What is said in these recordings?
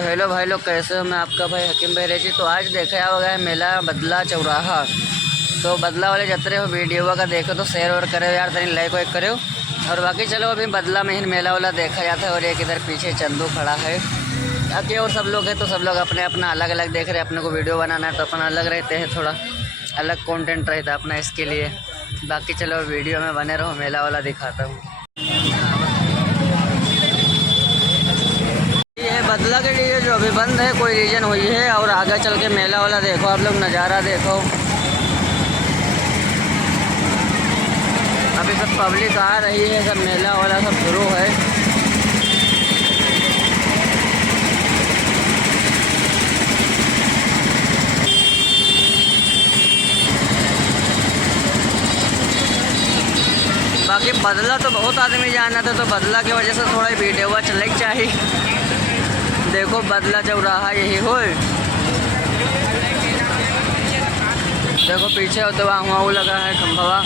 Hello भाई लोग, कैसे हो? मैं आपका भाई हकीम भाई रेजी। तो आज देखा होगा है मेला बदला चौराहा। तो बदला वाले जतरे हो वीडियो का देखो तो शेयर और करे यार, तनी लाइक वाइक करो। और बाकी चलो अभी बदला में ही मेला वाला देखा जाता है। और एक इधर पीछे चंदू खड़ा है, बाकी और सब लोग हैं तो सब लोग अपने अपना अलग अलग देख रहे हैं। अपने को वीडियो बनाना है तो अपन अलग रहते हैं, थोड़ा अलग कंटेंट रहता है अपना इसके लिए। बाकी चलो वीडियो में बने रहो, मेला वाला दिखाता हूँ। ये है बदला के लिए जो अभी बंद है, कोई रीजन हुई है। और आगे चल के मेला वाला देखो, आप लोग नज़ारा देखो। अभी सब पब्लिक आ रही है, सब मेला वाला सब शुरू है। बाकी बदला तो बहुत आदमी जाना था, तो बदला की वजह से थोड़ा वीडियो चलना चाहिए। देखो बदला चौराहा यही हो, देखो पीछे होते वहाँ लगा है खंभवा।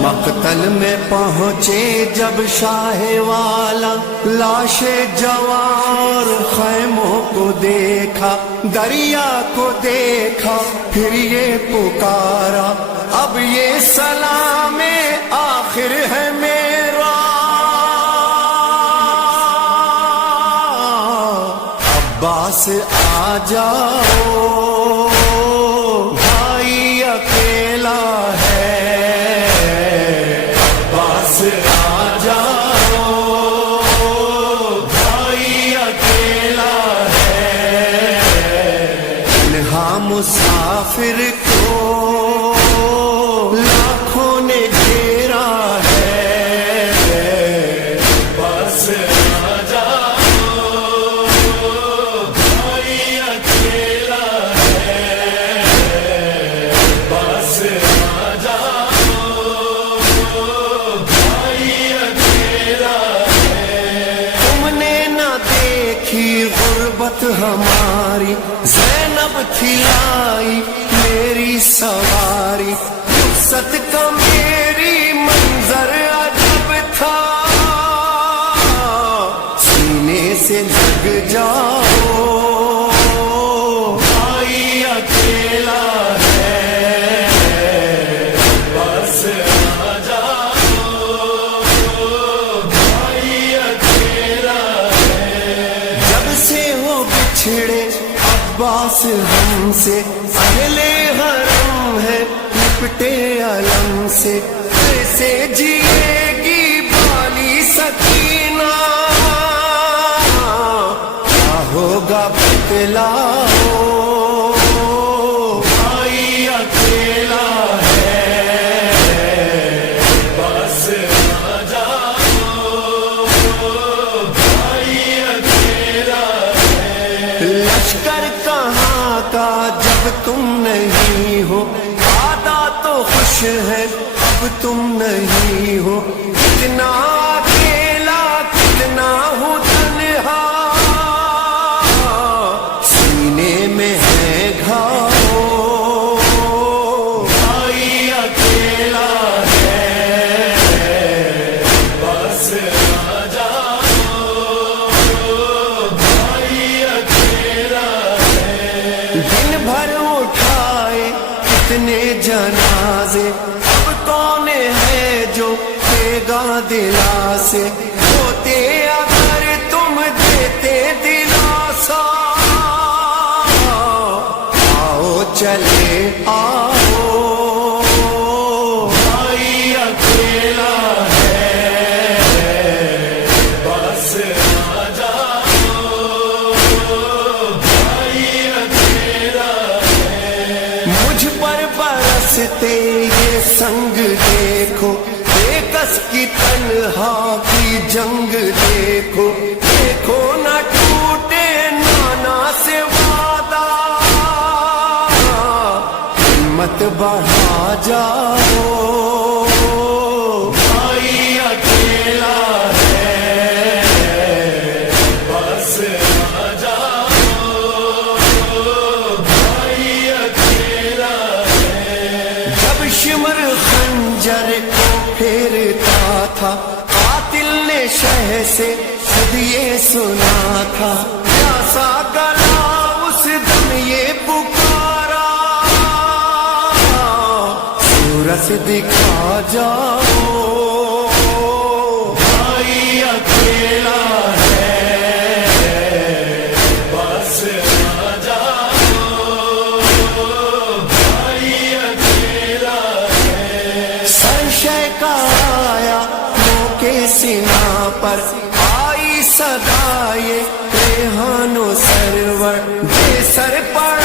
मकतल में पहुँचे जब शाहे वाला, लाशे जवार खैमों को देखा, दरिया को देखा, फिर ये पुकारा, अब ये सलामे आखिर है मेरा। अब्बास आ जाओ, भाई अकेला है। अब्बास आ जाओ, भाई अकेला है। तन्हा मुसाफिर को लाखों ने घेरा है। बस आ जाओ, भाई अकेला है। बस आ जाओ, भाई अकेला है। तुमने न देखी गुर्बत हमारी, ज़ैनब खिलाई मेरी सवारी। रुखसत का मेरी मंजर अजब था, सीने से लग जाओ, भाई अकेला है। बस आ जाओ, भाई अकेला है। जब से हो बिछड़े अब्बास हमसे, अहले हरम है लिपटे अलम से। कैसे जिएगी बाली सकीना, क्या होगा बतलाओ, भाई अकेला है। बस आ जाओ, भाई अकेला है। लश्कर कहाँ का जब तुम नहीं हो, आदा तो खुश है अब तुम नहीं हो। कितना अकेला कितना हूँ तन्हा, सीने में है घाव, भाई अकेला है। बस आ जाओ, भाई अकेला है। दिन भर उठाए कितने जनाजे, अब कौन है जो देगा दिलासे। होते अगर तुम देते दिलासा, आओ चले आओ, भाई अकेला है। बस आ जाओ, भाई अकेला है। मुझ पर बरसते ये संग देखो, बेकस की तन्हा की जंग देखो। देखो न टूटे नाना से वादा, हिम्मत बढ़ा जाओ, भाई अकेला है। बस आ जाओ, भाई अकेला है। जब शिमर खंजर को फेरता था, कातिल ने शह से खुद ये सुना था, प्यासा गला उस दम ये पुकारा, सूरज दिखा जाओ भाई अकेला है, बस आ जाओ भाई अकेला है। संशय का आया के सीना पर आई सदा ये रेहानो सरवर, जे सर पर